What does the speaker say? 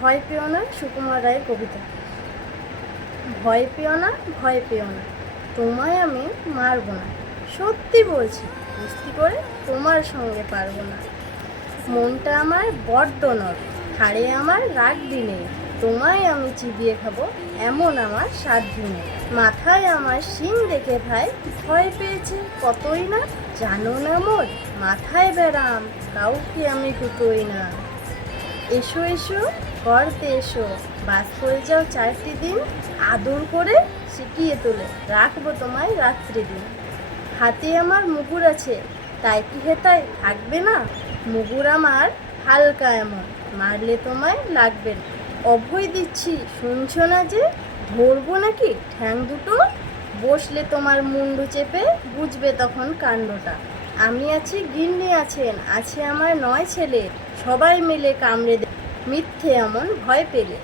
ভয় পেও না সুকুমার রায়ের কবিতা। ভয় পেও না, ভয় পেও না, তোমায় আমি মারবো না। সত্যি বলছি, কুস্তি করে তোমার সঙ্গে পারবো না। মনটা আমার বড্ড নরম, হাড়ে আমার রাগবি নেই। তোমায় আমি চিবিয়ে খাবো, এমন আমার সাধ্য নেই। মাথায় আমার শিং দেখে ভাই ভয় পেয়েছে কতই না। জানো না মোর মাথায় ব্যারাম, কাউকে আমি টুটোই না। এসো এসো ঘরতে এসো, বাস করে যাও 4টি দিন। আদর করে শিখিয়ে তোলে রাখবো তোমায় রাত্রি দিন। হাতে আমার মুগুর আছে, তাই কি হেতায় থাকবে না? মুগুর আমার হালকা এমন, মারলে তোমায় লাগবে না। অভয় দিচ্ছি শুনছো না যে, ধরবো নাকি ঠ্যাং দুটো? বসলে তোমার মুন্ডু চেপে বুঝবে তখন কাণ্ডটা। আমি আছি, গিন্নি আছেন, আছে আমার 9 ছেলে, সবাই মিলে কামড়ে মিথ্যে এমন ভয় পেলে।